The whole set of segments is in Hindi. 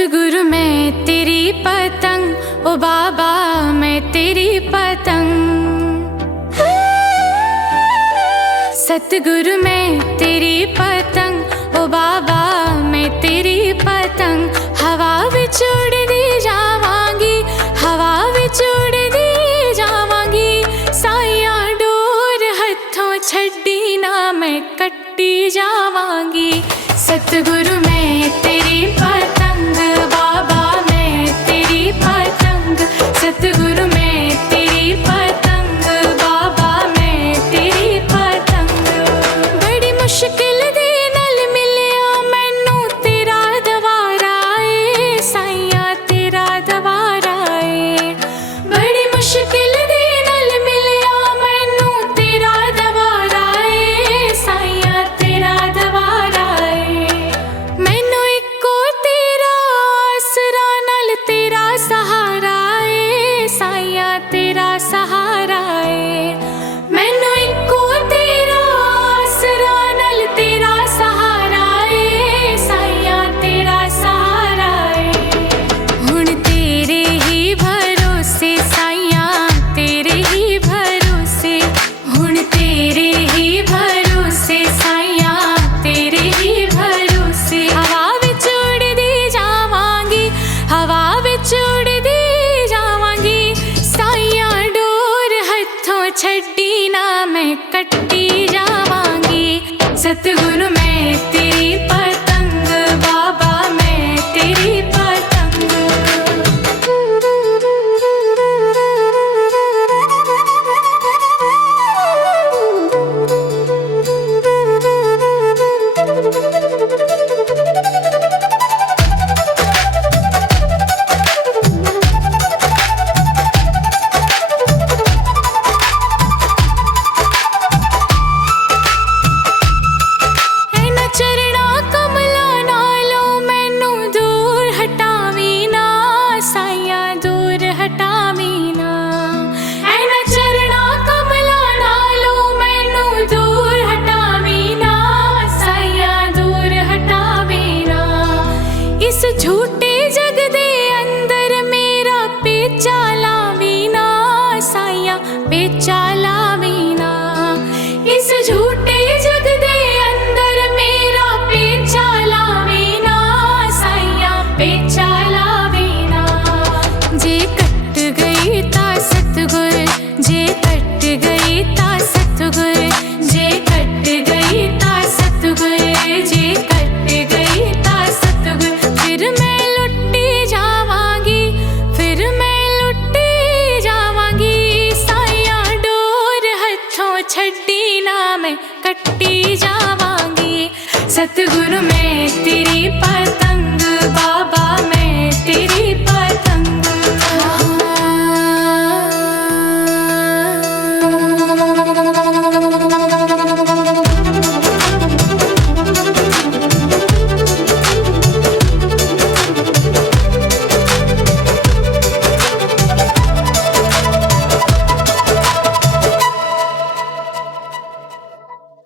सतगुरु मैं तेरी पतंग, ओ बाबा मैं तेरी पतंग। सतगुरु मैं तेरी पतंग, ओ बाबा मैं तेरी पतंग। हवा विच उड़दी जावांगी, हवा विच उड़दी जावांगी। साइया डोर हथों छड्डी ना मैं कट्टी जावांगी। सतगुरु मैं तेरी पतंग, बाबा मैं तेरी पतंग। सतगुरु मैं तेरी पतंग, बाबा मैं तेरी पतंग। बड़ी मुश्किल दे नाल मिलिया मैनू तेरा दवारा ए, साइया तेरा दवारा ए। बड़ी मुश्किल दे नाल मिलिया मैनू तेरा दवारा ए, साइया तेरा दवारा ए। मैनू इको तेरा आसरा नाल तेरा सहारा ए, साइया तेरा सहारा ए। मैनू इको तेरा आसरा नाल तेरा सहारा ए, साइया तेरा सहारा ए। हुण तेरे ही भरोसे साइया तेरे ही भरोसे। हुण तेरे ही भरोसे साइया तेरे ही भरोसे। हवा विच उड़दी जावांगी, हवा विच उड़दी जावांगी। साइया डोर हथों छड्डी ना मैं कट्टी जावांगी। सतगुरु मैं तेरी पतंग, बाबा मैं तेरी पतंग। ऐना चरणा कमला नालों मैनू दूर हटावी ना, साइया दूर हटावी ना। ऐना चरणा कमला नालों मैनू दूर हटावी ना, साइया दूर हटावी ना। इस झूठे जग दे अंदर मेरा पेचा लावी ना, साइया पेचा लावी ना। इस झूठे जग दे अंदर मेरा पेचा लावी ना, साइया पेचा लावी ना। जे कट गई ता सतगुर, जे कट गई ता सतगुर। जे कट गई ता सतगुर, जे कट गई ता सतगुर। फिर मैं लुट्टी जावांगी, फिर मैं लुट्टी जावांगी। साइया डोर हथों छड्डी ना मैं कट्टी जावांगी। सतगुरु मैं तेरी पतंग, बाबा मैं तेरी पतंग।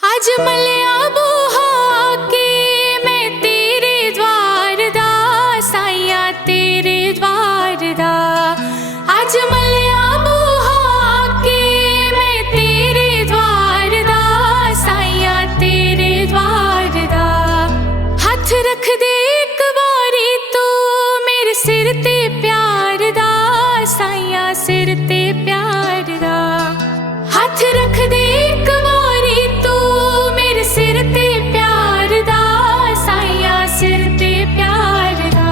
आज मलिया बूहा के मैं तेरे द्वार दा, साइया तेरे द्वार दा। आज मलिया बूहा के मैं तेरे द्वार दा, साइया तेरे द्वार दा। हथ रख दे एक बारी तू मेरे सिर ते प्यार दा, साइया सिर ते प्यार दा। हथ रख दे एक बारी तू मेरे सिर ते प्यार दा, साइया सिर ते प्यार दा।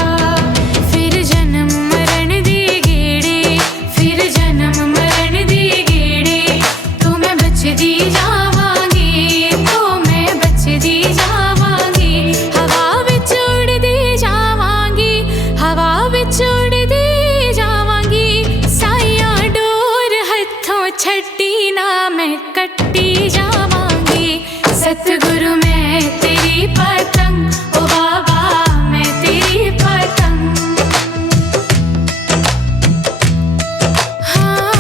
फिर जन्म मरण दे गेड़े, फिर जन्म मरण दे गेड़े। तो मैं बचदी जावांगी, तो मैं बचदी जावांगी। हवा विच उड़दी जावांगी, हवा विच उड़दी जावांगी। साइया डोर हथों छड्डी ना मैं कट्टी जावांगी। सतगुरु मैं तेरी पतंग, ओ बाबा मैं तेरी पतंग। हाँ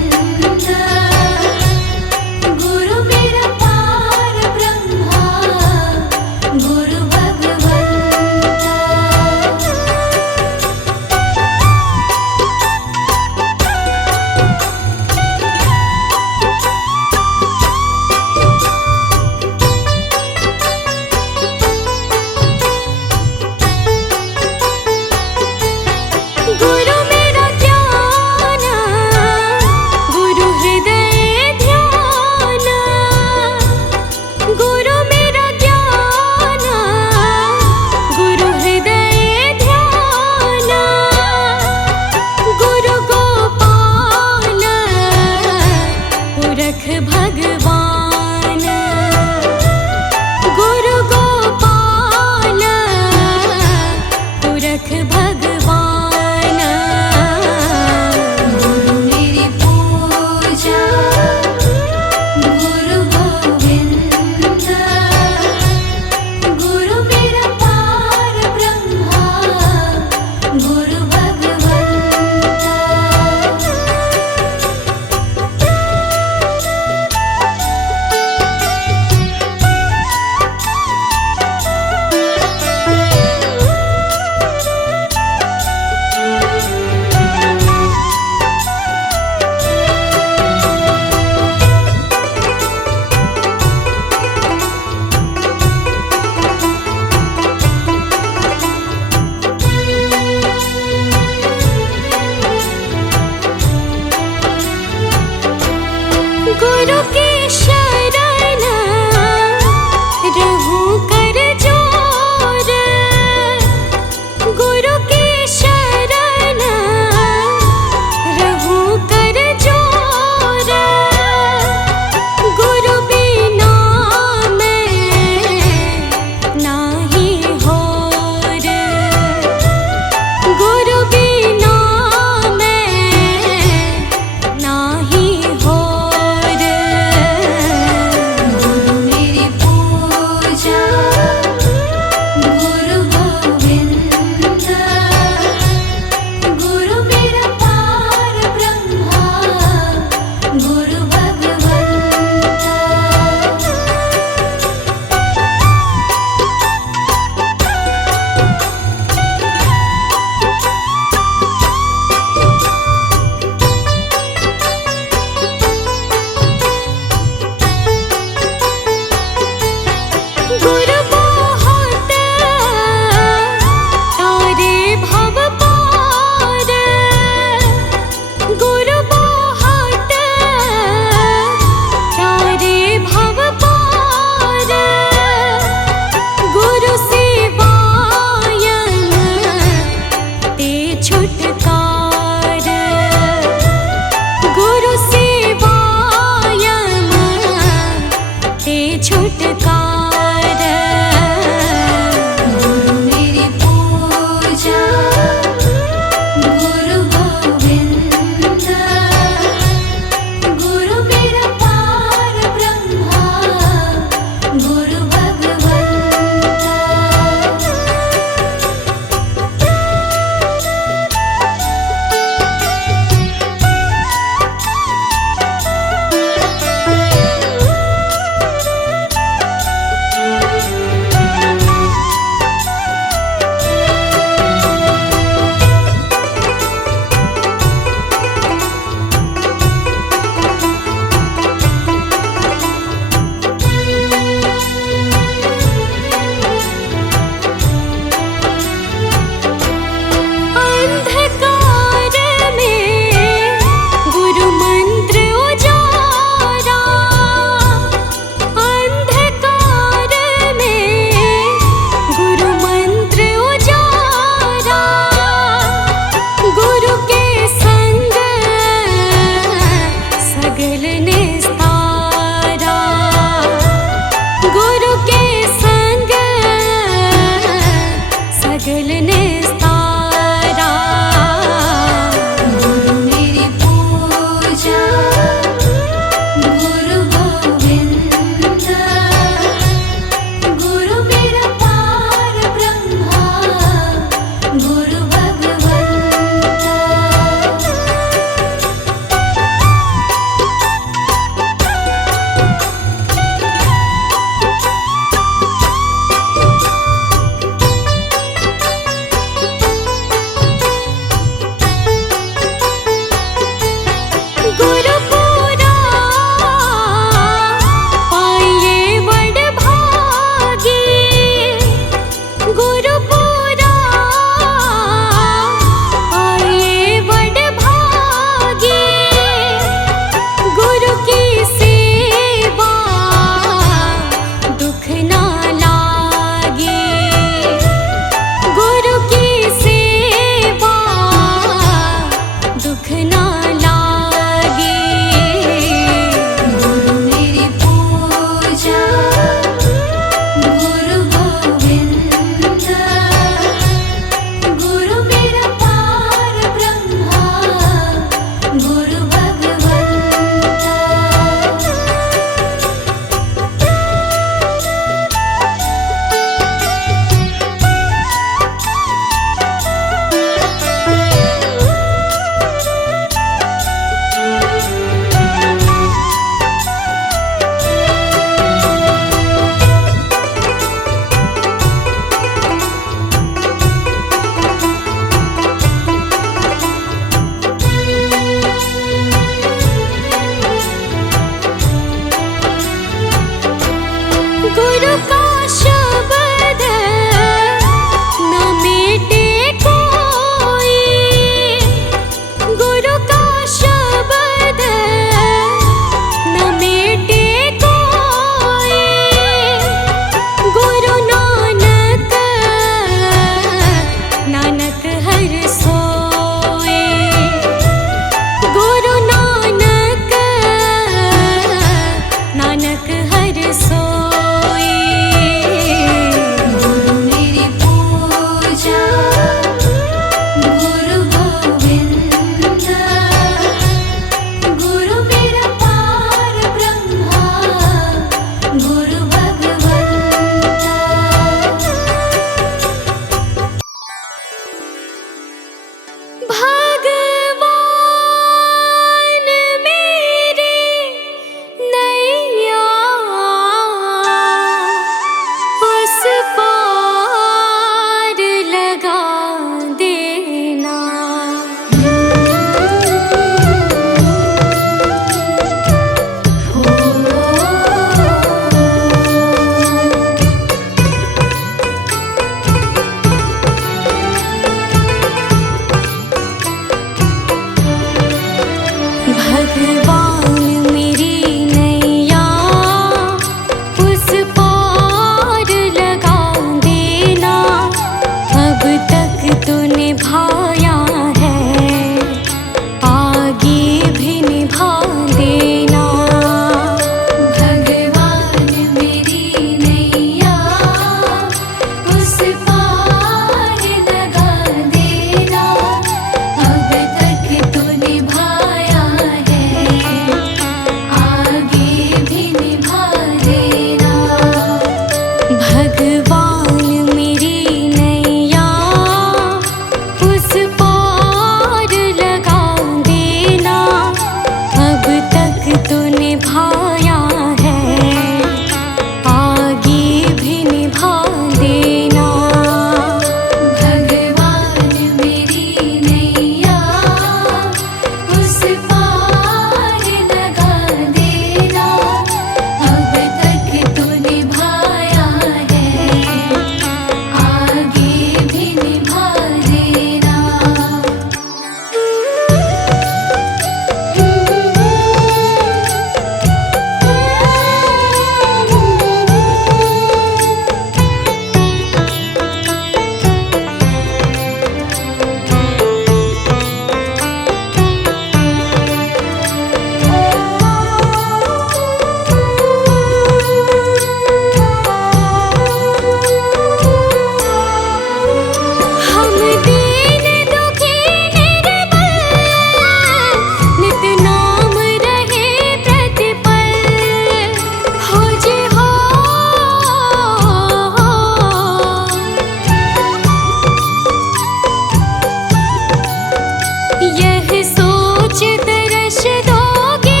कुछ दर्श दोगे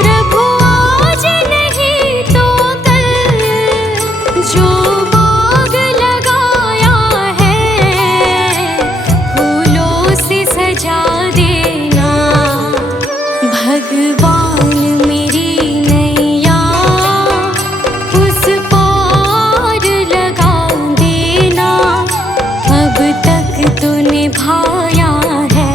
प्रभु, आज नहीं तो कल। जो बाग लगाया है फूलों से सजा देना। भगवान मेरी नैया उस पार लगा देना। अब तक तो निभाया है,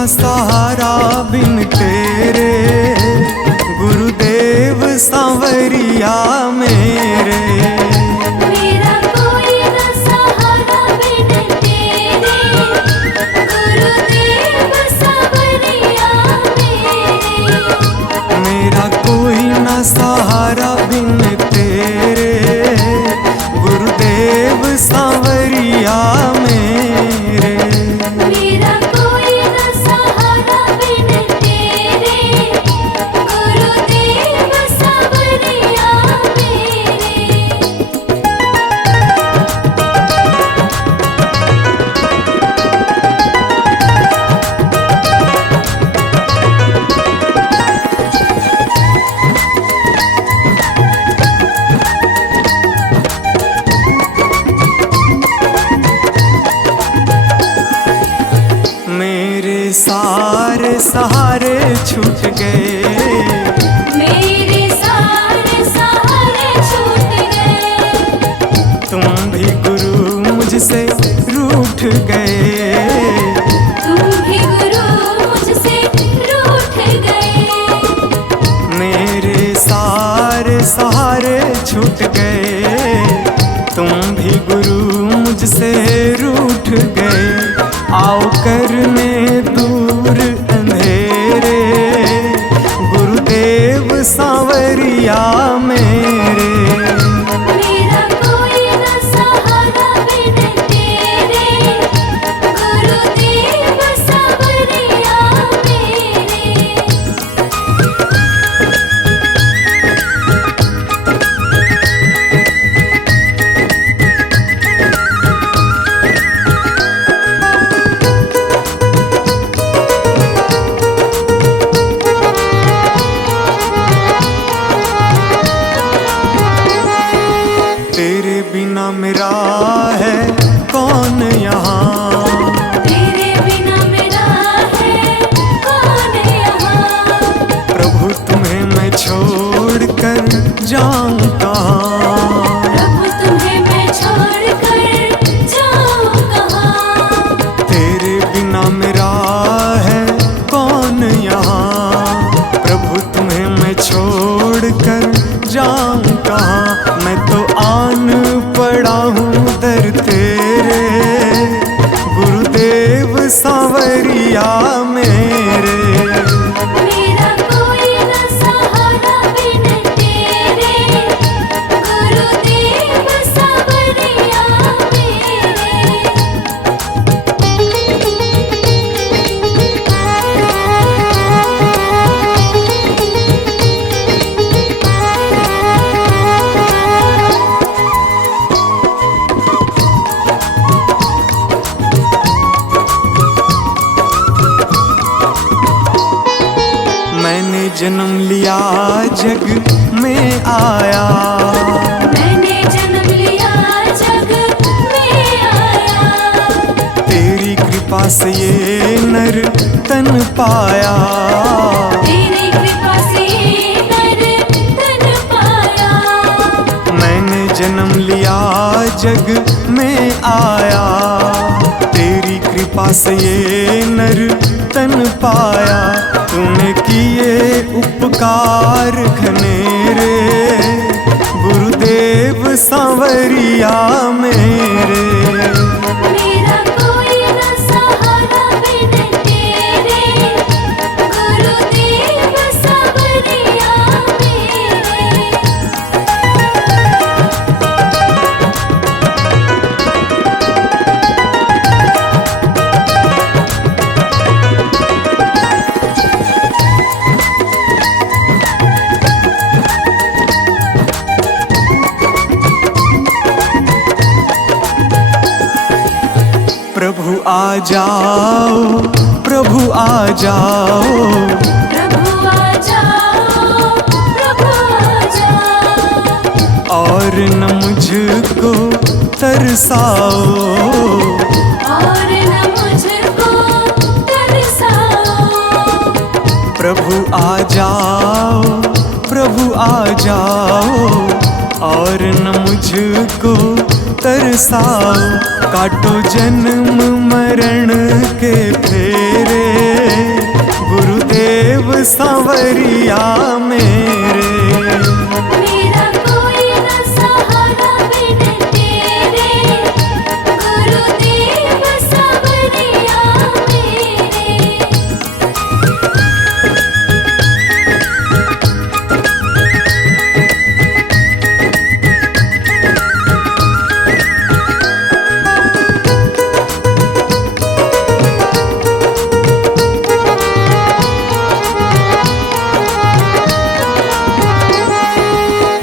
ना सहारा बिन तेरे, गुरुदेव सांवरिया मेरे। मेरा कोई न सहारा बिन तेरे, गुरुदेव सांवरिया मेरे। मेरा कोई ना सहारा बिन तेरे, गुरुदेव सांवरिया मेरे। मेरा कोई न सहारा बिन तेरे, गुरुदेव सांवरिया मेरे। मेरे सारे सहारे छूट गए, मेरे सारे सहारे छूट गए। तुम भी गुरु मुझसे रूठ गए। तुम भी गुरु मुझसे रूठ गए। मेरे सारे सहारे छूट गए, तुम भी गुरु मुझसे रूठ गए। आओ करने दूर अंधेरे, गुरुदेव सांवरिया मेरे। मेरा कोई न सहारा बिन तेरे, गुरुदेव सांवरिया मेरे। तेरे बिना मेरा है कौन यहाँ, तेरे बिना मेरा है कौन यहाँ। प्रभु तुम्हें मैं छोड़ कर जाऊं कहाँ। प्रभु तुम्हें मैं छोड़ कर जाऊं कहाँ। तेरे बिना मेरा है कौन यहाँ, प्रभु तुम्हें मैं छोड़ कर जाऊं कहाँ। मैं तो आन पड़ा हूँ दर तेरे, गुरुदेव सांवरिया मेरे। मेरा कोई न सहारा बिन तेरे, गुरुदेव सांवरिया मेरे। मैंने जन्म लिया जग में आया, मैंने जन्म लिया जग में आया। तेरी कृपा से ये नर तन पाया। तेरी कृपा से नर तन पाया। मैंने जन्म लिया जग में आया, तेरी कृपा से ये नर तन पाया। तूने किए उपकार घनेरे, गुरुदेव सांवरिया मेरे। मेरा कोई न सहारा बिन तेरे, गुरुदेव सांवरिया मेरे। प्रभु आ जाओ, प्रभु आ जाओ, प्रभु आ जाओ, प्रभु आ जाओ। और न मुझको तरसाओ, और न मुझको तरसाओ। प्रभु आ जाओ, प्रभु आ जाओ, और न मुझको तरसाओ। काटो जन्म मरण के फेरे, सांवरिया मेरे। मेरा कोई न सहारा बिन तेरे, गुरुदेव सांवरिया मेरे।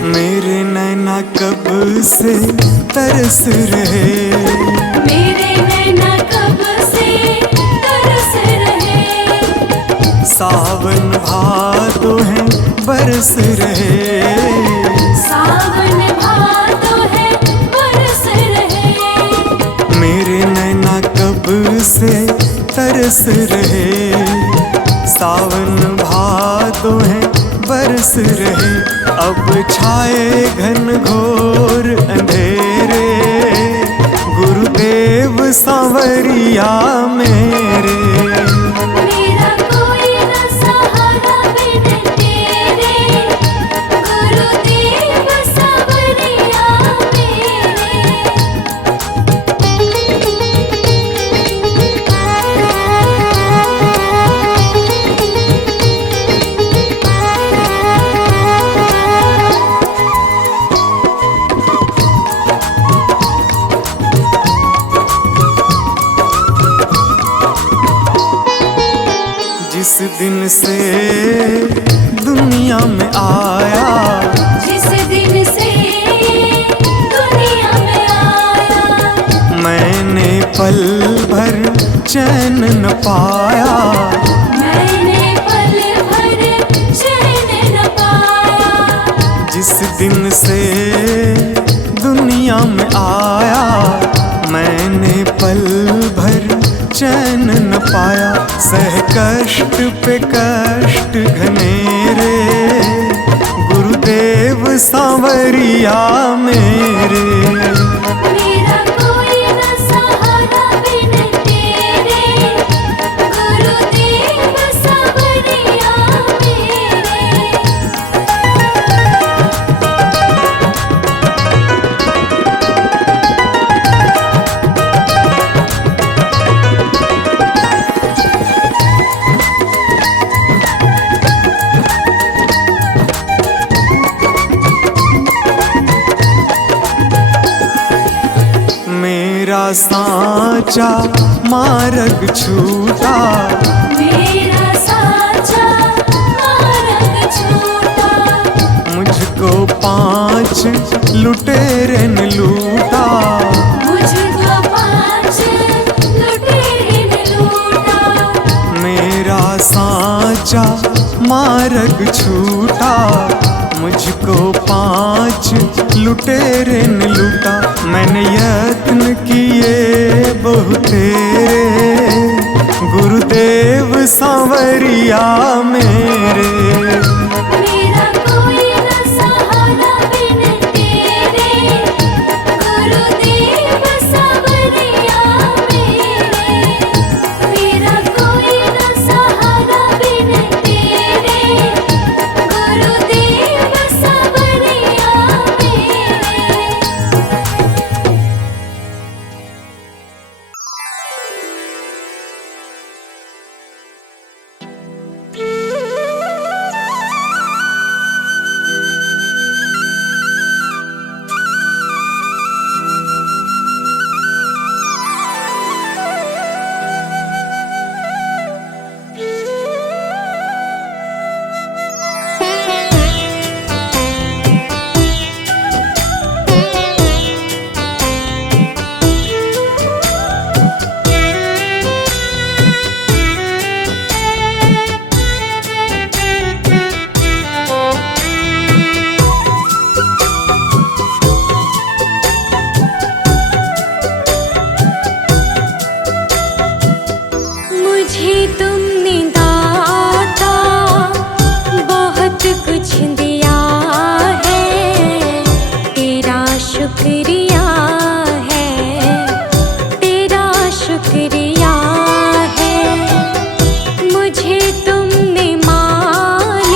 मेरे नैना कब से तरस रहे, मेरे नैना कब से तरस रहे। सावन भादो है बरस रहे, सावन भादो है बरस रहे। मेरे नैना कब से तरस रहे, सावन भादो है बरस रहे। अब छाए घन घोर अंधेरे, गुरुदेव सांवरिया मेरे। मेरा कोई न सहारा बिन तेरे, गुरुदेव सांवरिया जिस दिन से दुनिया में आया, जिस दिन से दुनिया में आया। मैंने पल भर चैन न पाया, मैंने पल भर चैन न पाया। जिस दिन से दुनिया में आया, मैंने पल भर चैन न पाया। सह कष्ट पे कष्ट घनेरे, गुरुदेव सांवरिया मेरे। मेरा कोई न सहारा बिन तेरे, गुरुदेव सांवरिया मेरे। मेरा साचा मार्ग छूटा, मेरा साचा मार्ग छूटा। मुझको 5 लुटेरे ने लूटा, मुझको 5 लुटेरे ने लूटा। मेरा साचा मार्ग छूटा, मुझको 5 लुटेरे ने लूटा। मैंने यत्न किए बहुतेरे, गुरुदेव सांवरिया मेरे। मेरा कोई न सहारा बिन तेरे, गुरुदेव सांवरिया मेरे। मेरा कोई न सहारा बिन तेरे, गुरुदेव सांवरिया मेरे। शुक्रिया है, मुझे तुमने मान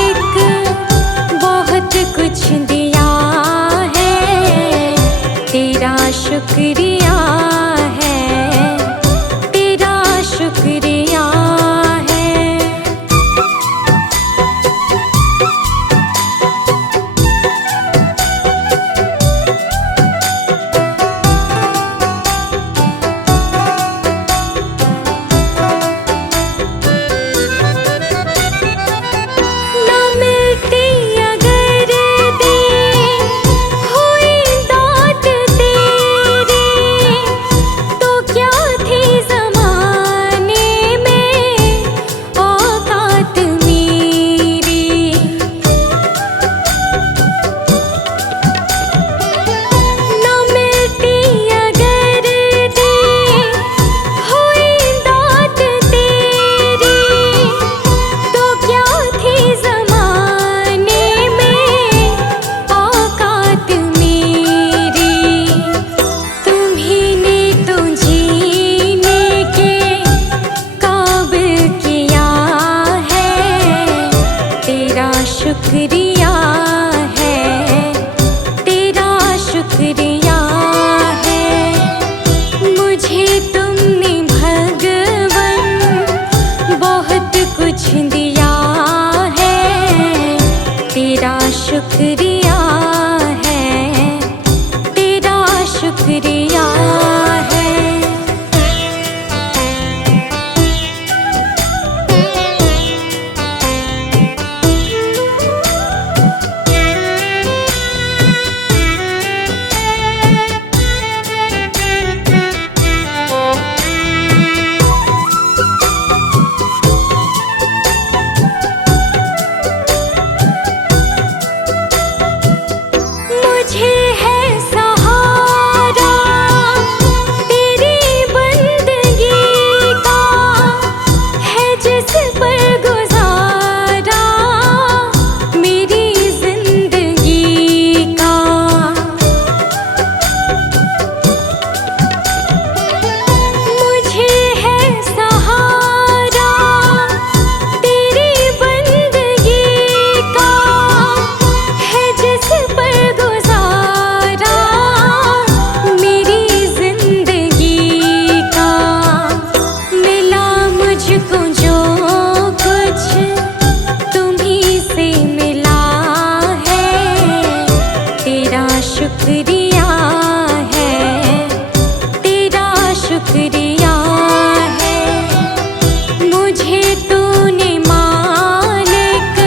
मुझे तूने मालिक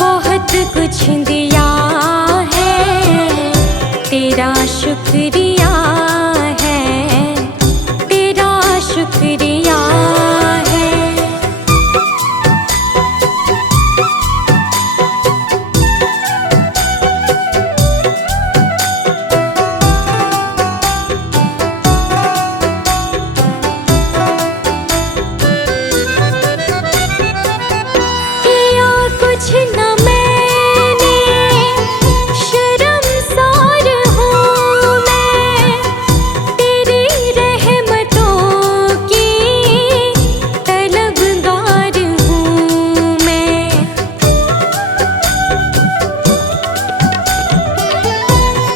बहुत कुछ दिया है, तेरा शुक्रिया है, तेरा शुक्रिया है। कुछ न मैंने, शर्मसार हूँ मैं, तेरी रहमतों की तलबगार हूँ मैं।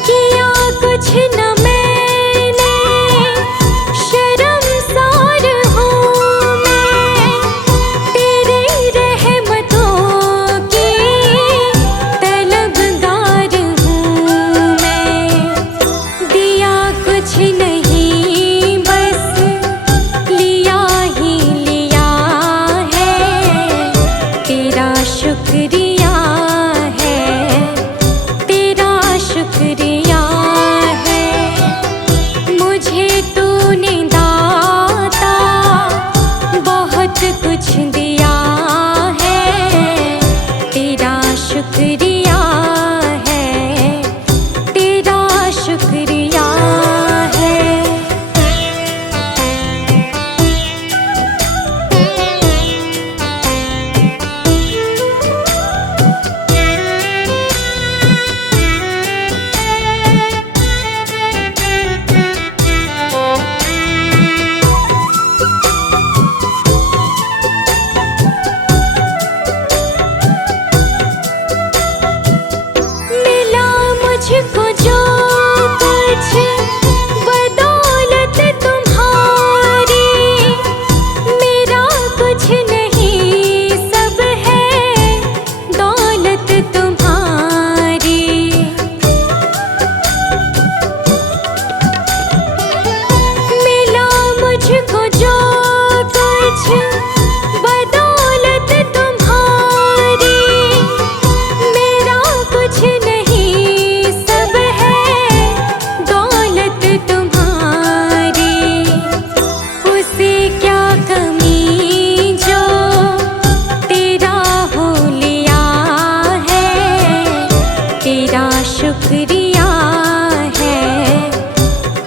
किया कुछ न मैंने, शर्मसार हूँ मैं, तेरी रहमतों कुछ नहीं बस लिया ही लिया है, तेरा शुक्रिया है, तेरा शुक्रिया है। मुझे तूने दाता बहुत कुछ दिया है, तेरा शुक्रिया है, तेरा शुक्रिया है। मिला मुझको जो कुछ बदौलत तुम्हारी, मेरा कुछ नहीं सब है दौलत तुम्हारी। मिला मुझको जो कुछ बदौलत तुम्हारी, मेरा कुछ नहीं सब है दौलत तुम्हारी। उसे क्या कमी जो तेरा हो लिया है, तेरा शुक्रिया है,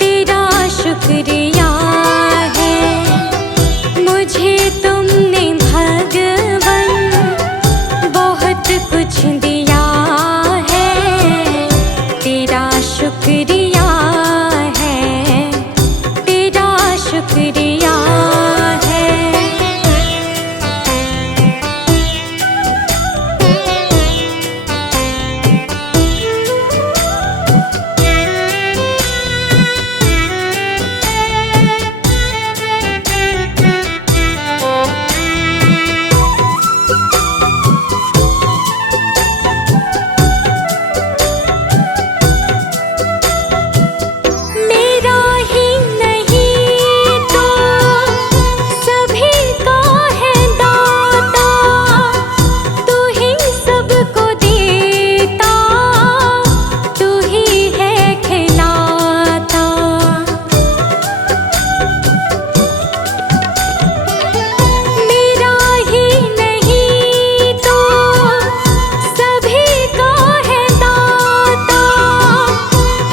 तेरा शुक्रिया है। मुझे तुमने भगवन बहुत कुछ दिया है, तेरा शुक्रिया है, तेरा शुक्रिया है। मेरा ही नहीं तो सभी का है दाता, तू ही सबको देता, तू ही है खिलाता। मेरा ही नहीं तो सभी का है दाता,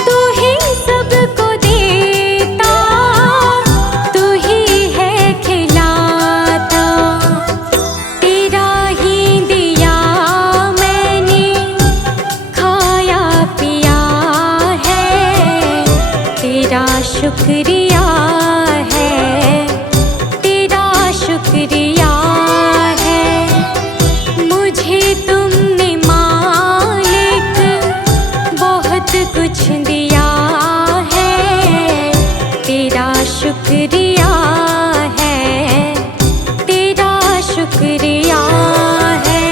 तू ही सबको देता, तू ही है खिलाता। तेरा ही दिया मैंने खाया पिया है, तेरा शुक्रिया है, तेरा शुक्रिया है। मुझे तुमने मालिक बहुत कुछ दिया है, तेरा शुक्रिया है, तेरा शुक्रिया है।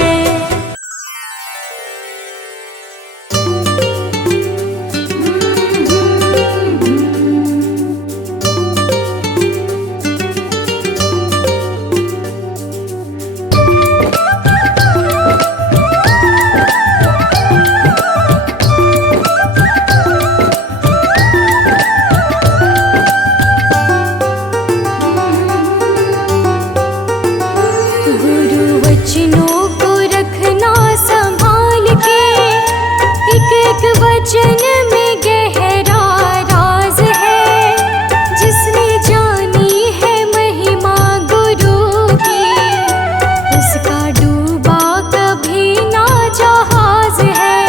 वचनों को रखना संभाल के, एक एक वचन में गहरा राज है। जिसने जानी है महिमा गुरु की, उसका डूबा कभी ना जहाज है।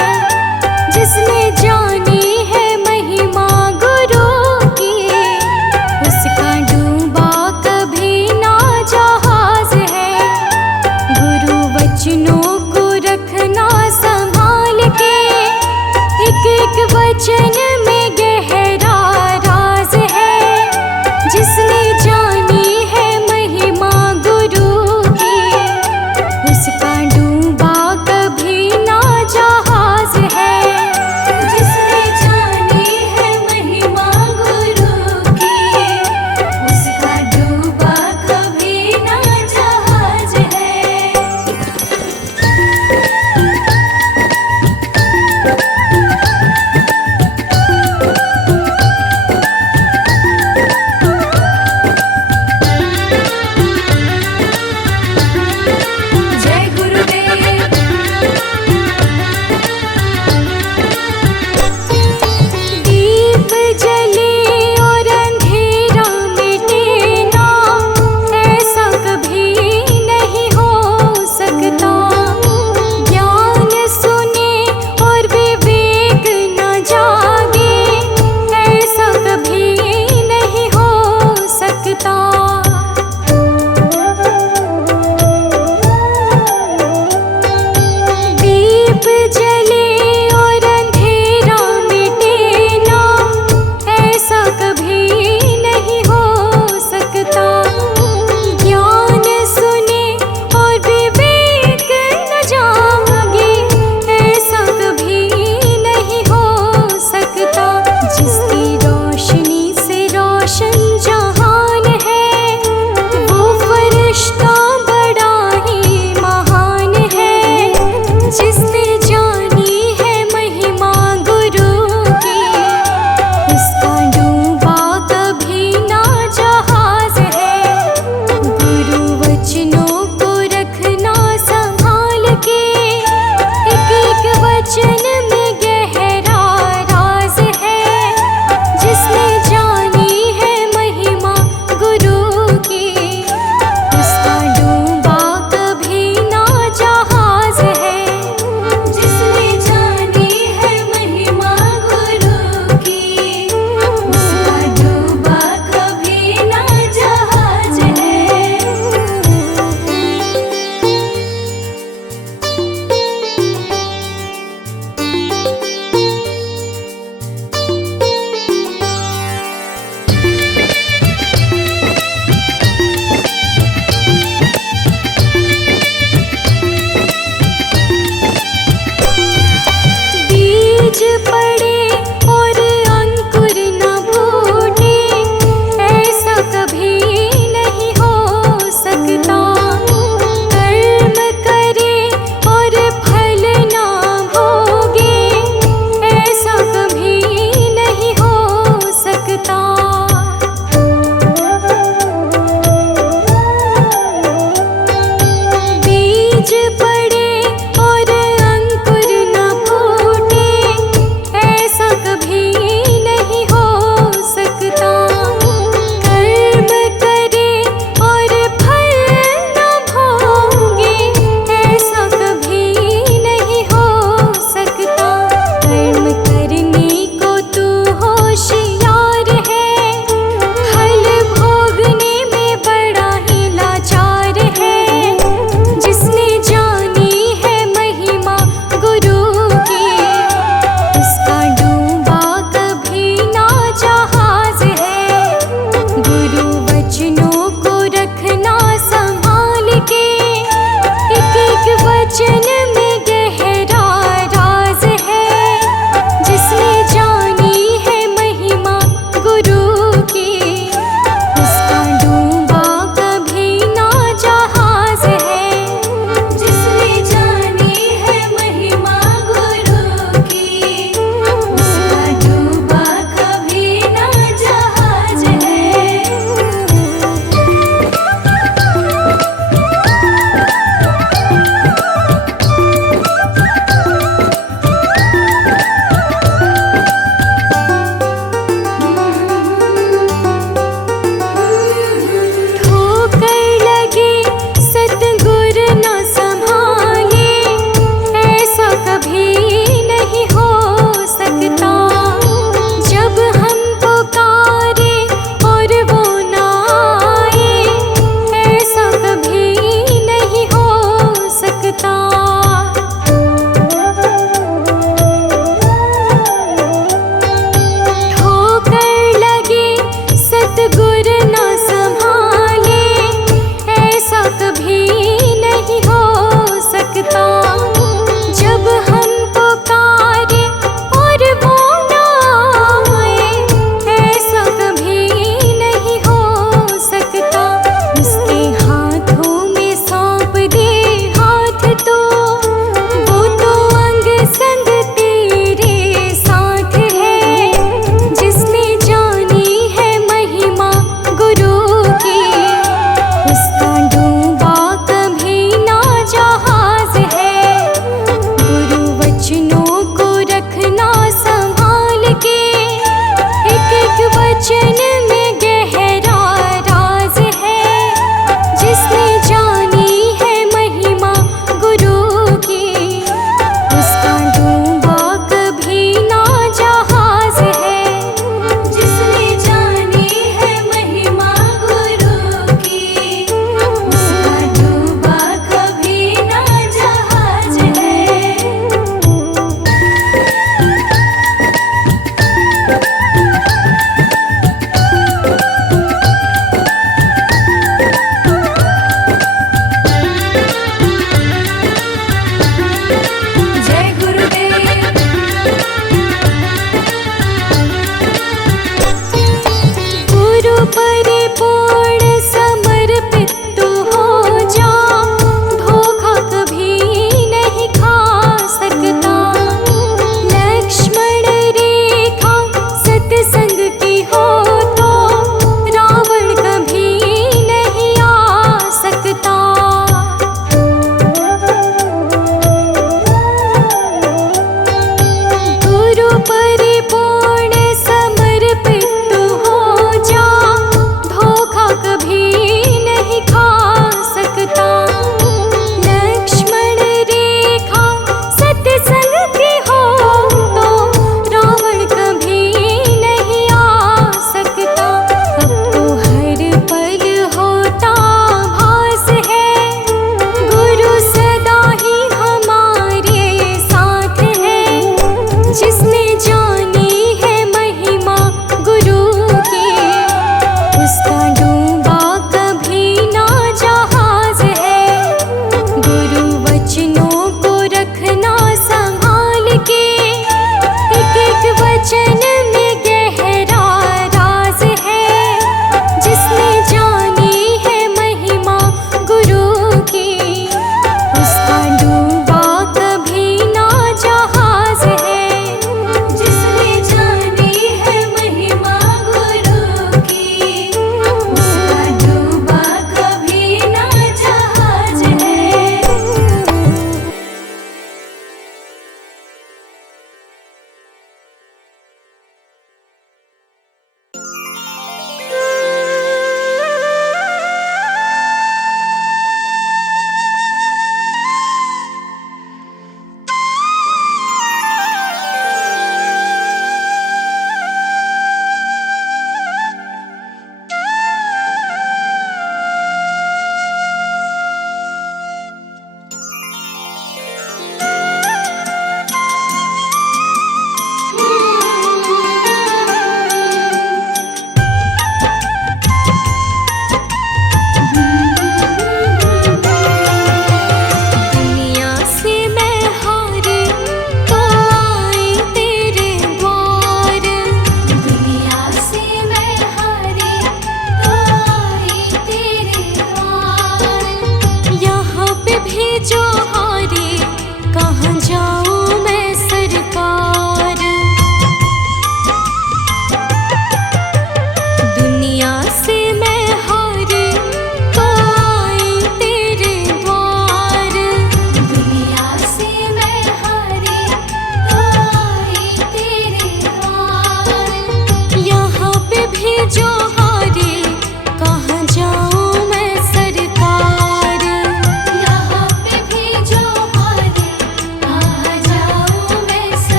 जिसने जानी है महिमा गुरु की, उसका डूबा कभी ना जहाज है। गुरु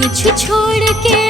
कुछ छोड़ के